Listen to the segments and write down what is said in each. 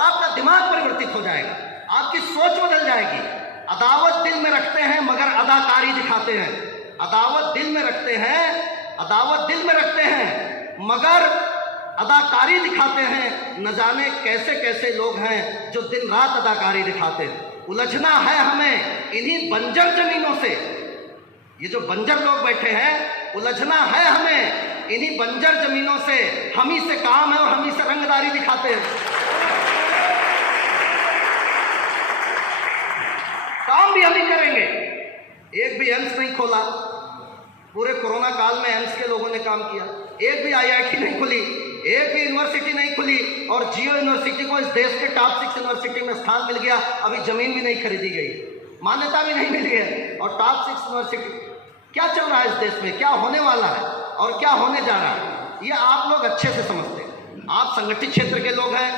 आपका दिमाग परिवर्तित हो जाएगा, आपकी सोच बदल जाएगी। अदावत दिल में रखते हैं मगर अदाकारी दिखाते हैं। अदावत दिल में रखते हैं, अदावत दिल में रखते हैं मगर अदाकारी दिखाते हैं। न जाने कैसे कैसे लोग हैं जो दिन रात अदाकारी दिखाते हैं। उलझना है हमें इन्हीं बंजर जमीनों से। ये जो बंजर लोग बैठे हैं, उलझना है हमें इन्हीं बंजर जमीनों से। हम ही से काम है और हम ही से रंगदारी दिखाते हैं। काम भी हम ही करेंगे। एक भी एम्स नहीं खोला, पूरे कोरोना काल में एम्स के लोगों ने काम किया। एक भी IIT नहीं खुली, एक भी यूनिवर्सिटी नहीं खुली, और जियो यूनिवर्सिटी को इस देश के टॉप 6 यूनिवर्सिटी में स्थान मिल गया। अभी जमीन भी नहीं खरीदी गई, मान्यता भी नहीं मिली है, और टॉप 6 यूनिवर्सिटी। क्या चल रहा है इस देश में, क्या होने वाला है और क्या होने जा रहा है, ये आप लोग अच्छे से समझते हैं। आप संगठित क्षेत्र के लोग हैं,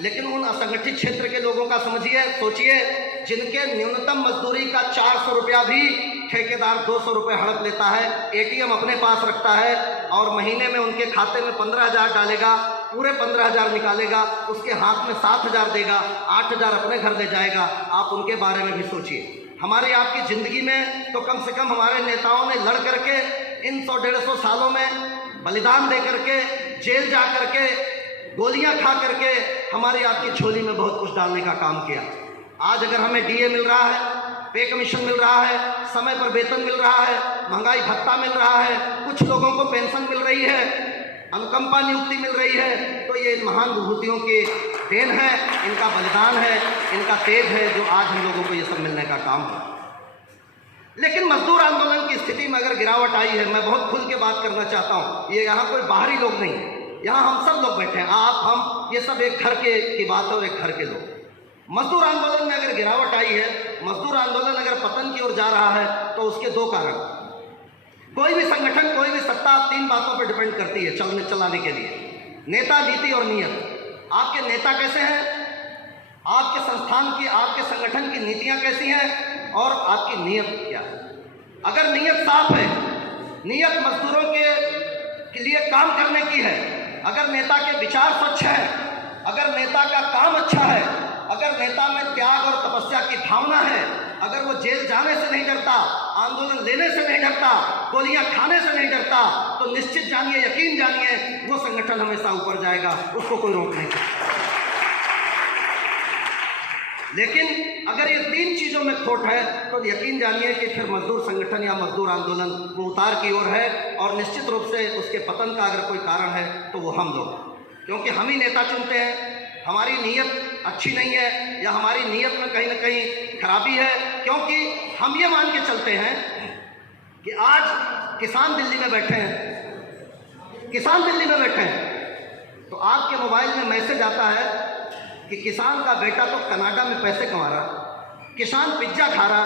लेकिन उन असंगठित क्षेत्र के लोगों का समझिए, सोचिए, जिनके न्यूनतम मजदूरी का 400 रुपया भी ठेकेदार 200 रुपये हड़प लेता है, ATM अपने पास रखता है, और महीने में उनके खाते में 15,000 डालेगा, पूरे 15,000 निकालेगा, उसके हाथ में 7,000 देगा, 8,000 अपने घर ले जाएगा। आप उनके बारे में भी सोचिए। हमारी आपकी ज़िंदगी में तो कम से कम हमारे नेताओं ने लड़ करके इन 100-150 सालों में बलिदान दे करके, जेल जा करके, गोलियां खा करके हमारी आपकी झोली में बहुत कुछ डालने का काम किया। आज अगर हमें DA मिल रहा है, पे कमीशन मिल रहा है, समय पर वेतन मिल रहा है, महंगाई भत्ता मिल रहा है, कुछ लोगों को पेंशन मिल रही है, अनुकंपा नियुक्ति मिल रही है, तो ये इन महान विभूतियों की देन है, इनका बलिदान है, इनका तेज है, जो आज हम लोगों को ये सब मिलने का काम है। लेकिन मजदूर आंदोलन की स्थिति में अगर गिरावट आई है, मैं बहुत खुल के बात करना चाहता हूँ। ये यहाँ कोई बाहरी लोग नहीं है, यहाँ हम सब लोग बैठे हैं, आप, हम, ये सब एक घर की बात है और एक घर के लोग। मजदूर आंदोलन में अगर गिरावट आई है, मजदूर आंदोलन अगर पतन की ओर जा रहा है, तो उसके दो कारण। कोई भी संगठन, कोई भी सत्ता 3 बातों पर डिपेंड करती है चलाने के लिए: नेता, नीति और नियत। आपके नेता कैसे हैं, आपके संस्थान की, आपके संगठन की नीतियां कैसी हैं, और आपकी नियत क्या है। अगर नियत साफ है, नियत मजदूरों के लिए काम करने की है, अगर नेता के विचार स्वच्छ है, अगर नेता का काम अच्छा है, अगर नेता में त्याग और तपस्या की भावना है, अगर वो जेल जाने से नहीं डरता, आंदोलन लेने से नहीं डरता, गोलियां खाने से नहीं डरता, तो निश्चित जानिए, यकीन जानिए, वो संगठन हमेशा ऊपर जाएगा, उसको कोई रोक नहीं सकता। लेकिन अगर ये 3 चीज़ों में खोट है, तो यकीन जानिए कि फिर मजदूर संगठन या मजदूर आंदोलन वो उतार की ओर है, और निश्चित रूप से उसके पतन का अगर कोई कारण है तो वो हम लोग, क्योंकि हम ही नेता चुनते हैं। हमारी नीयत अच्छी नहीं है, या हमारी नीयत में कहीं ना कहीं खराबी है, क्योंकि हम ये मान के चलते हैं कि आज किसान दिल्ली में बैठे हैं, किसान दिल्ली में बैठे हैं, तो आपके मोबाइल में मैसेज आता है कि किसान का बेटा तो कनाडा में पैसे कमा रहा, किसान पिज्जा खा रहा,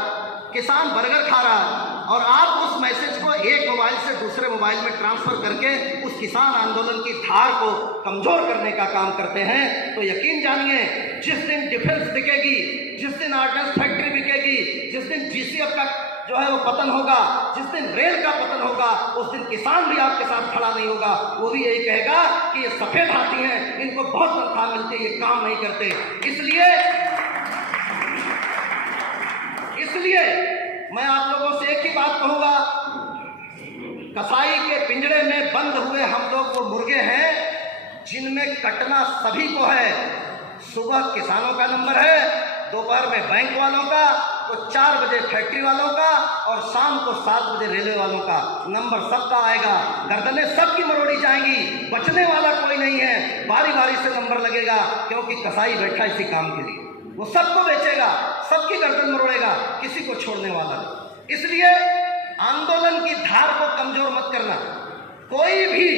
किसान बर्गर खा रहा, और आप उस मैसेज को एक मोबाइल से दूसरे मोबाइल में ट्रांसफ़र करके उस किसान आंदोलन की धार को कमज़ोर करने का काम करते हैं। तो यकीन जानिए, जिस दिन डिफेंस बिकेगी, जिस दिन ऑर्डिनेंस फैक्ट्री बिकेगी, जिस दिन GCF का जो है वो पतन होगा, जिस दिन रेल का पतन होगा, उस दिन किसान भी आपके साथ खड़ा नहीं होगा। वो भी यही कहेगा कि ये सफ़ेद हाथी हैं, इनको बहुत तनख्वाह मिलती है, ये काम नहीं करते। इसलिए मैं आप लोगों से एक ही बात कहूँगा, कसाई के पिंजरे में बंद हुए हम लोग वो मुर्गे हैं जिनमें कटना सभी को है। सुबह किसानों का नंबर है, दोपहर में बैंक वालों का, तो 4 बजे फैक्ट्री वालों का, और शाम को 7 बजे रेलवे वालों का नंबर सबका आएगा। गर्दनें सबकी मरोड़ी जाएंगी, बचने वाला कोई नहीं है। बारी बारी से नंबर लगेगा, क्योंकि कसाई बैठा इसी काम के लिए, वो सबको बेचेगा, सबकी गर्दन मरोड़ेगा, किसी को छोड़ने वाला नहीं। इसलिए आंदोलन की धार को कमजोर मत करना। कोई भी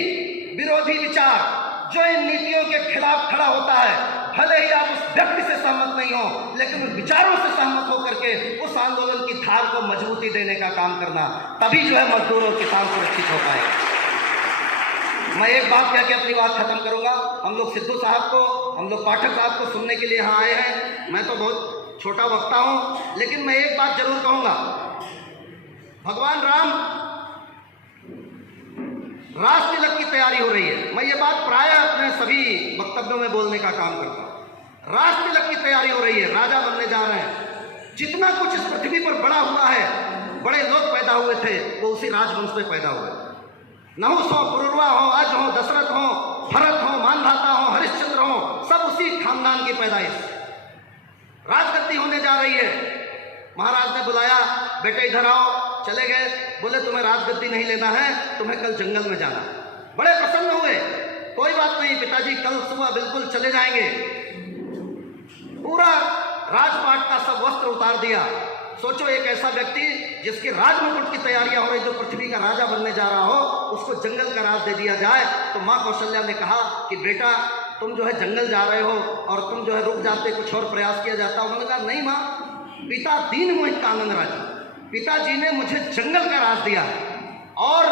विरोधी विचार जो इन नीतियों के खिलाफ खड़ा होता है, भले ही आप उस व्यक्ति से सहमत नहीं हो, लेकिन उन विचारों से सहमत होकर के उस आंदोलन की धार को मजबूती देने का काम करना, तभी जो है मजदूर और किसान सुरक्षित हो पाएगा। मैं एक बात कह के अपनी बात खत्म करूंगा। हम लोग सिद्धू साहब को, हम लोग पाठक साहब को सुनने के लिए यहाँ आए हैं। मैं तो बहुत छोटा वक्ता हूँ, लेकिन मैं एक बात जरूर कहूँगा, भगवान राम रास तिलक की तैयारी हो रही है। मैं ये बात प्रायः अपने सभी वक्तव्यों में बोलने का काम करता हूँ। राज तिलक की तैयारी हो रही है, राजा बनने जा रहे हैं। जितना कुछ इस पृथ्वी पर बड़ा हुआ है, बड़े लोग पैदा हुए थे वो उसी राजवंश में पैदा हुए। नहुस हो, पुरुरवा हो, अज हो, दशरथ हो, भरत हो, मानधाता हो, हरिश्चंद्र हो, सब उसी खानदान की पैदाइश। राजगद्दी होने जा रही है। महाराज ने बुलाया, बेटे इधर आओ। चले गए, बोले तुम्हें राजगद्दी नहीं लेना है, तुम्हें कल जंगल में जाना। बड़े प्रसन्न हुए, कोई बात नहीं पिताजी, कल सुबह बिल्कुल चले जाएंगे। पूरा राजपाट का सब वस्त्र उतार दिया। सोचो एक ऐसा व्यक्ति जिसके राजमुकुट की तैयारियां हो रही, जो पृथ्वी का राजा बनने जा रहा हो, उसको जंगल का राज दे दिया जाए। तो माँ कौशल्या ने कहा कि बेटा तुम जो है जंगल जा रहे हो और तुम जो है रुक जाते, कुछ और प्रयास किया जाता। उन्होंने कहा नहीं माँ, पिता दीन मोहित कानन राजा, पिताजी ने मुझे जंगल का राज दिया है और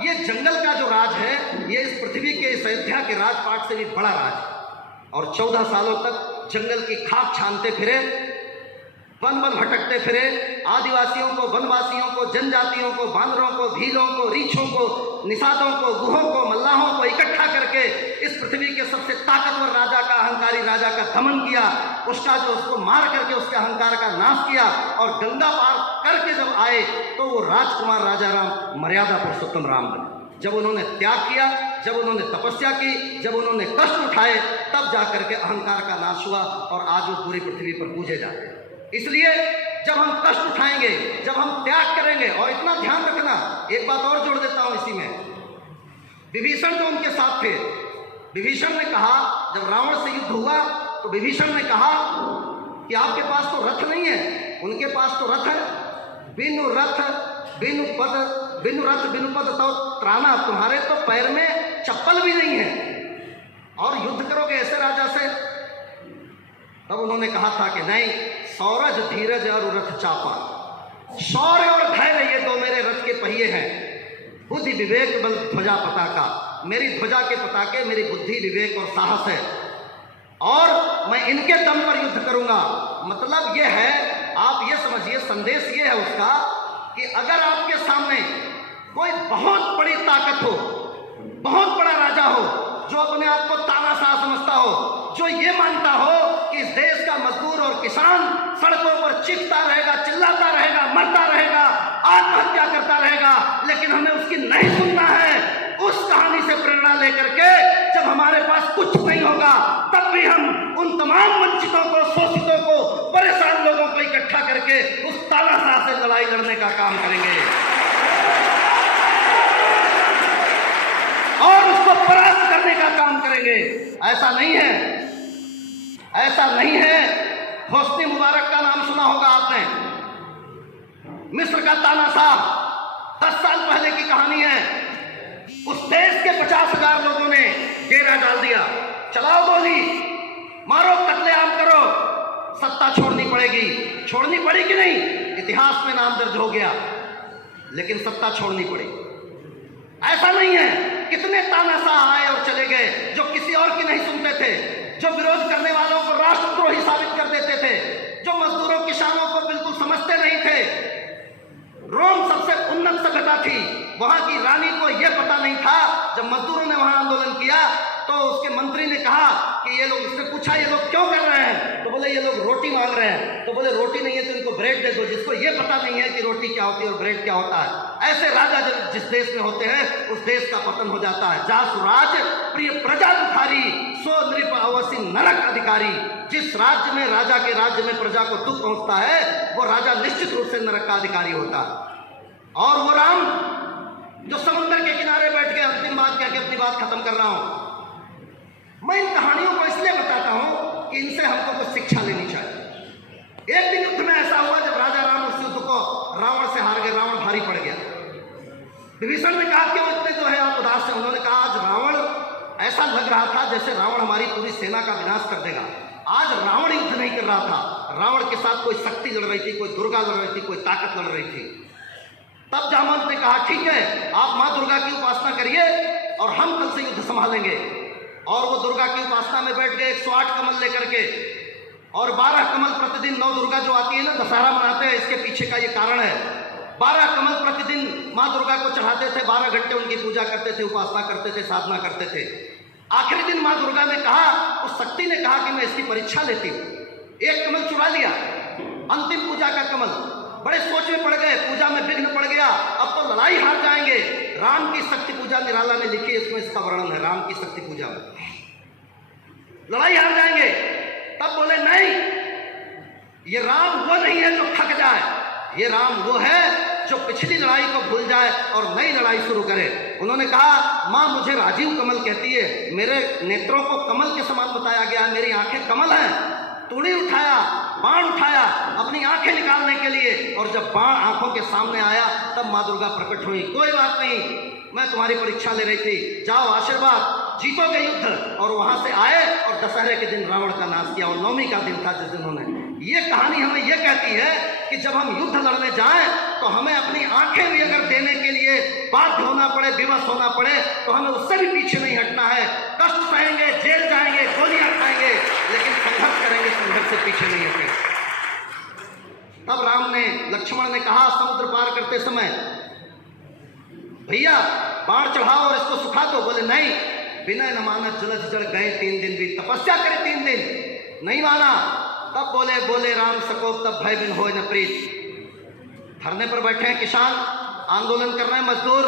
ये जंगल का जो राज है ये इस पृथ्वी के, इस अयोध्या के राजपाट से भी बड़ा राज है। और 14 सालों तक जंगल की खाक छानते फिरे, वन वन भटकते फिरे, आदिवासियों को, वनवासियों को, जनजातियों को, बांदरों को, भीलों को, रीछों को, निषादों को, गुहों को, मल्लाहों को इकट्ठा करके इस पृथ्वी के सबसे ताकतवर राजा का, अहंकारी राजा का दमन किया, उसका जो उसको मार करके उसके अहंकार का नाश किया। और गंगा पार करके जब आए तो वो राजकुमार राजा राम मर्यादा पुरुषोत्तम राम बने। जब उन्होंने त्याग किया, जब उन्होंने तपस्या की, जब उन्होंने कष्ट उठाए, तब जाकर के अहंकार का नाश हुआ और आज वो पूरी पृथ्वी पर पूजे जाते हैं। इसलिए जब हम कष्ट उठाएंगे, जब हम त्याग करेंगे, और इतना ध्यान रखना, एक बात और जोड़ देता हूं इसी में, विभीषण जो उनके साथ थे, विभीषण ने कहा, जब रावण से युद्ध हुआ तो विभीषण ने कहा कि आपके पास तो रथ नहीं है, उनके पास तो रथ है। बिनु रथ बिनु पद, बिनु रथ बिनु पद तो त्राना, तुम्हारे तो पैर में चप्पल भी नहीं है और युद्ध करोगे ऐसे राजा से। तब उन्होंने कहा था कि नहीं, सौरज धीरज और रथ चापा, शौर्य और धैर्य ये दो मेरे रथ के पहिए हैं। बुद्धि विवेक बल ध्वजा पताका, मेरी ध्वजा के पताके मेरी बुद्धि विवेक और साहस है और मैं इनके दम पर युद्ध करूंगा। मतलब ये है, आप ये समझिए, संदेश ये है उसका कि अगर आपके सामने कोई बहुत बड़ी ताकत हो, बहुत बड़ा राजा हो, जो अपने आप को तानाशाह समझता हो, जो ये मानता हो कि इस देश का मजदूर और किसान सड़कों पर चीखता रहेगा, चिल्लाता रहेगा, मरता रहेगा, आत्महत्या करता रहेगा, लेकिन हमें उसकी नहीं सुनना है, उस कहानी से प्रेरणा लेकर के जब हमारे पास कुछ नहीं होगा तब भी हम उन तमाम वंचितों को, शोषितों को, परेशान लोगों को इकट्ठा करके उस तानाशाह से लड़ाई लड़ने का काम करेंगे और उसको परास्त करने का काम करेंगे। ऐसा नहीं है, ऐसा नहीं है। होस्नी मुबारक का नाम सुना होगा आपने, मिस्र का तानाशाह, 10 साल पहले की कहानी है। उस देश के 50,000 लोगों ने घेरा डाल दिया, चलाओ गोली, मारो, कत्लेआम करो, सत्ता छोड़नी पड़ेगी। छोड़नी पड़ी कि नहीं, इतिहास में नाम दर्ज हो गया, लेकिन सत्ता छोड़नी पड़ी। ऐसा नहीं है, कितने तानाशाह आए और चले गए जो किसी और की नहीं सुनते थे, जो विरोध करने वालों को राष्ट्रद्रोही साबित कर देते थे, जो मजदूरों किसानों को बिल्कुल समझते नहीं थे। रोम सबसे उन्नत सभ्यता थी, वहां की रानी को यह पता नहीं था। जब मजदूरों ने वहां आंदोलन किया तो उसके मंत्री ने कहा कि ये लोग, इसने पूछा ये लोग क्यों कर रहे हैं, तो बोले ये लोग रोटी मांग रहे हैं। तो बोले रोटी नहीं है तो इनको ब्रेड दे दो। जिसको ये पता नहीं है कि रोटी क्या होती है और ब्रेड क्या होता है, ऐसे राजा जब जिस देश में होते हैं उस देश का पतन हो जाता है। जा सुराज प्रिय प्रजा दुखारी, सो नृप अवसि नरक अधिकारी। जिस राज्य में, राजा के राज्य में प्रजा को दुख पहुंचता है वो राजा निश्चित रूप से नरक का अधिकारी होता है। और वो राम जो समुद्र के किनारे बैठ के, अंतिम बात कह के अपनी बात खत्म कर रहा हूं, मैं इन कहानियों को इसलिए बताता हूं कि इनसे हमको कुछ शिक्षा लेनी चाहिए। एक दिन युद्ध में ऐसा हुआ जब राजा राम उस युद्ध को रावण से हार गए, रावण भारी पड़ गया। विभीषण ने कहा क्यों इतने जो है आप उदास हैं। उन्होंने कहा आज रावण ऐसा लग रहा था जैसे रावण हमारी पूरी सेना का विनाश कर देगा। आज रावण युद्ध नहीं कर रहा था, रावण के साथ कोई शक्ति लड़ रही थी, कोई दुर्गा लड़ रही थी, कोई ताकत लड़ रही थी। तब जामवंत ने कहा ठीक है, आप माँ दुर्गा की उपासना करिए और हम कल से युद्ध संभालेंगे। और वो दुर्गा की उपासना में बैठ गए 108 कमल लेकर के, और 12 कमल प्रतिदिन, 9 दुर्गा जो आती है ना, दशहरा मनाते हैं, इसके पीछे का ये कारण है। 12 कमल प्रतिदिन माँ दुर्गा को चढ़ाते थे, 12 घंटे उनकी पूजा करते थे, उपासना करते थे, साधना करते थे। आखिरी दिन माँ दुर्गा ने कहा, उस शक्ति ने कहा कि मैं इसकी परीक्षा लेती हूँ। एक कमल चुरा लिया, अंतिम पूजा का कमल। बड़े सोच में पड़ गए, पूजा में विघ्न पड़ गया, अब तो लड़ाई हार जाएंगे। राम की शक्ति पूजा निराला ने लिखी, इसमें इसका वर्णन है। राम की शक्ति पूजा में लड़ाई हार जाएंगे। तब बोले नहीं, ये राम वो नहीं है जो थक जाए, ये राम वो है जो पिछली लड़ाई को भूल जाए और नई लड़ाई शुरू करे। उन्होंने कहा, माँ मुझे राजीव कमल कहती है, मेरे नेत्रों को कमल के समान बताया गया है, मेरी आंखें कमल हैं। तूड़ी उठाया, बाण उठाया अपनी आंखें निकालने के लिए, और जब बाण आंखों के सामने आया तब माँ दुर्गा प्रकट हुई। कोई बात नहीं, मैं तुम्हारी परीक्षा ले रही थी, जाओ आशीर्वाद, जीतोगे युद्ध। और वहां से आए और दशहरे के दिन रावण का नाश किया, और नवमी का दिन था जिस दिन उन्होंने। ये कहानी हमें यह कहती है कि जब हम युद्ध लड़ने जाएं तो हमें अपनी आंखें भी अगर देने के लिए बाध्य होना पड़े, विवश होना पड़े, तो हमें उससे भी पीछे नहीं हटना है। कष्ट सहेंगे, जेल जाएंगे, गोलियां खाएंगे, लेकिन संघर्ष करेंगे, संघर्ष से पीछे नहीं हटेंगे। तब राम ने, लक्ष्मण ने कहा समुद्र पार करते समय, भैया बाण चढ़ाओ और इसको सुखा दो। बोले नहीं, बिना न माना जलज जड़ गए 3 दिन भी, तपस्या करे 3 दिन, नहीं माना। तब बोले राम सकोप तब भय बिन होए न प्रीत। धरने पर बैठे हैं किसान, आंदोलन कर रहे हैं मजदूर,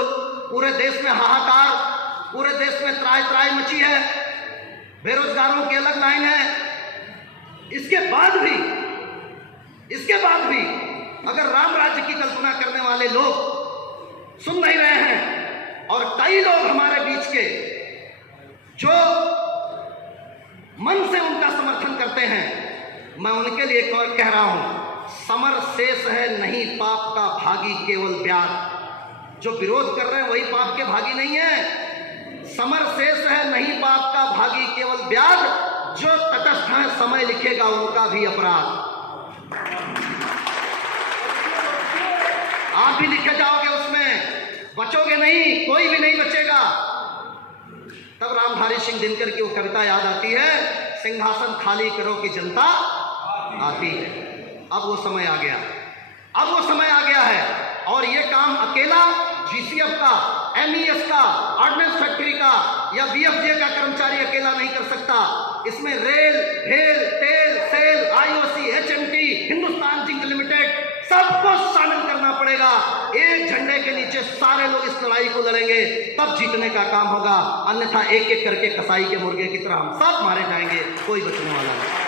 पूरे देश में हाहाकार, पूरे देश में त्राही त्राही मची है, बेरोजगारों की अलग लाइन है। इसके बाद भी अगर राम राज्य की कल्पना करने वाले लोग सुन नहीं रहे हैं, और कई लोग हमारे बीच के जो मन से उनका समर्थन करते हैं, मैं उनके लिए एक और कह रहा हूं, समर शेष है नहीं पाप का भागी केवल ब्याज। जो विरोध कर रहे हैं वही पाप के भागी नहीं है। समर शेष है नहीं पाप का भागी केवल ब्याज, जो तटस्थ है समय लिखेगा उनका भी अपराध। आप भी लिखे जाओगे उसमें, बचोगे नहीं, कोई भी नहीं बचेगा। तब रामधारी सिंह दिनकर की वो कविता याद आती है, सिंहासन खाली करो कि जनता आती है। अब वो समय आ गया, अब वो समय आ गया है, और ये काम अकेला जीसीएफ का, एमईएस का, ऑर्डिनेंस फैक्ट्री का या बीएफजे का कर्मचारी अकेला नहीं कर सकता। इसमें रेल, भेल, तेल, SAIL, IOC, HMT, Hindustan zinc limited, सबको शामिल करना पड़ेगा। एक झंडे के नीचे सारे लोग इस लड़ाई को लड़ेंगे, तब जीतने का काम होगा। अन्यथा एक एक करके कसाई के मुर्गे की तरह हम सब मारे जाएंगे, कोई बचने वाला नहीं।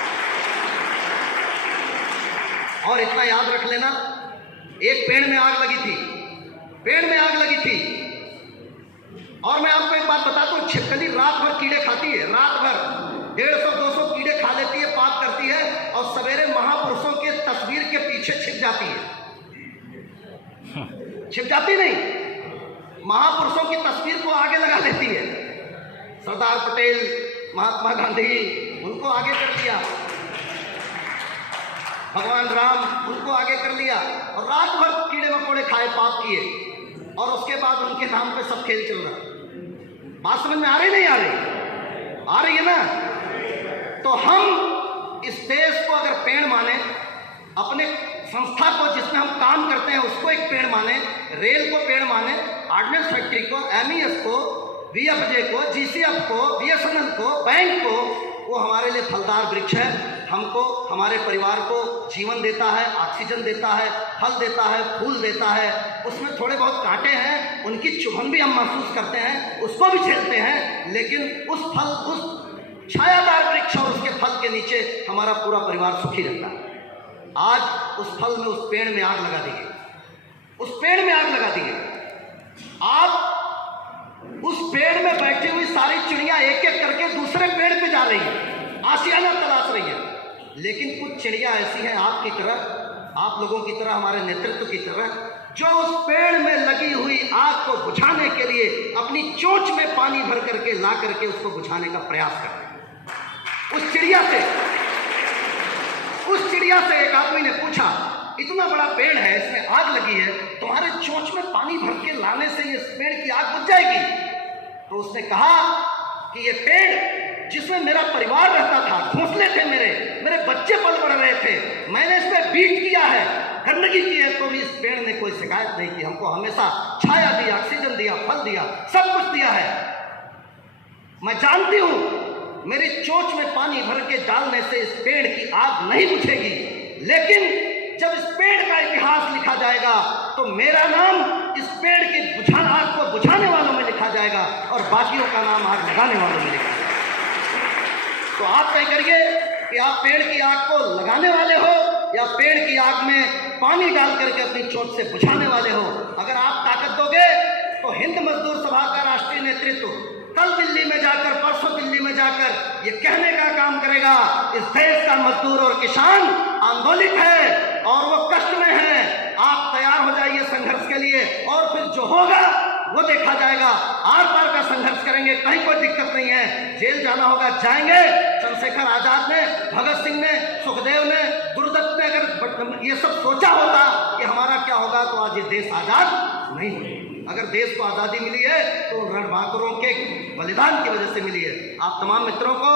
और इतना याद रख लेना, एक पेड़ में आग लगी थी, पेड़ में आग लगी थी, और मैं आपको एक बात बताता हूँ, छिपकली रात भर कीड़े खाती है, रात भर 150-200 कीड़े खा लेती है, पाप करती है, और सवेरे महापुरुषों के तस्वीर के पीछे छिप जाती है। छिप जाती नहीं, महापुरुषों की तस्वीर को आगे लगा लेती है। सरदार पटेल, महात्मा गांधी, उनको आगे कर लिया, भगवान राम, उनको आगे कर लिया, और रात भर कीड़े मकोड़े खाए, पाप किए, और उसके बाद उनके नाम पे सब खेल चल रहा। बात समझ में आ रही नहीं आ रही? आ रही है ना? तो हम इस देश को अगर पेड़ माने, अपने संस्था को जिसमें हम काम करते हैं उसको एक पेड़ माने, रेल को पेड़ माने, ऑर्डिनेंस फैक्ट्री को, एमईएस को, बीएफजे को, जीसीएफ को, बीएसएनएल को, बैंक को, वो हमारे लिए फलदार वृक्ष है। हमको, हमारे परिवार को जीवन देता है, ऑक्सीजन देता है, फल देता है, फूल देता है। उसमें थोड़े बहुत कांटे हैं, उनकी चुभन भी हम महसूस करते हैं, उसको भी झेलते हैं, लेकिन उस फल, उस छायादार वृक्ष और उसके फल के नीचे हमारा पूरा परिवार सुखी रहता है। आज उस फल में, उस पेड़ में आग लगा दी गई, उस पेड़ में आग लगा दी गई। आप उस पेड़ में बैठी हुई सारी चिड़िया एक एक करके दूसरे पेड़ पे जा रही है, आशियाना तलाश रही है, लेकिन कुछ चिड़िया ऐसी हैं आपकी तरह, आप लोगों की तरह, हमारे नेतृत्व की तरह, जो उस पेड़ में लगी हुई आग को बुझाने के लिए अपनी चोंच में पानी भर करके ला करके उसको बुझाने का प्रयास कर रहे हैं। उस चिड़िया से एक आदमी ने पूछा, इतना बड़ा पेड़ है, इसमें आग लगी है, तुम्हारे चोंच में पानी भर के लाने से इस पेड़ की आग बुझ जाएगी? तो उसने कहा कि ये पेड़ जिसमें मेरा परिवार रहता था, घोंसले थे, मेरे बच्चे पल बढ़ रहे थे, मैंने इस पर बीट किया है, गंदगी की है, तो भी इस पेड़ ने कोई शिकायत नहीं की, हमको हमेशा छाया दी, ऑक्सीजन दिया, फल दिया, सब कुछ दिया है। मैं जानती हूं मेरी चोंच में पानी भर के डालने से इस पेड़ की आग नहीं बुझेगी, लेकिन जब इस पेड़ का इतिहास लिखा जाएगा तो मेरा नाम इस पेड़ की आग को बुझाने वालों में लिखा जाएगा और बाकियों का नाम आग लगाने वालों में लिखा जाएगा। तो आप तय करिए कि आप पेड़ की आग को लगाने वाले हो या पेड़ की आग में पानी डाल करके अपनी चोट से बुझाने वाले हो। अगर आप ताकत दोगे तो हिंद मजदूर सभा का राष्ट्रीय नेतृत्व कल दिल्ली में जाकर, परसों दिल्ली में जाकर ये कहने का काम करेगा, इस देश का मजदूर और किसान आंदोलित है और वो कष्ट में है। आप तैयार हो जाइए संघर्ष के लिए और फिर जो होगा वो देखा जाएगा। आर पार का संघर्ष करेंगे, कहीं कोई दिक्कत नहीं है। जेल जाना होगा जाएंगे। चंद्रशेखर आजाद ने, भगत सिंह ने, सुखदेव ने, गुरुदत्त ने अगर ये सब सोचा होता कि हमारा क्या होगा तो आज ये देश आजाद नहीं होगा। अगर देश को आज़ादी मिली है तो रणबांकुरों के बलिदान की वजह से मिली है। आप तमाम मित्रों को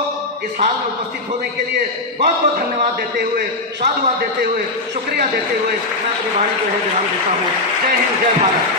इस हाल में उपस्थित होने के लिए बहुत बहुत धन्यवाद देते हुए, साधुवाद देते हुए, शुक्रिया देते हुए मैं अपनी वाणी को विराम देता हूँ। जय हिंद, जय भारत।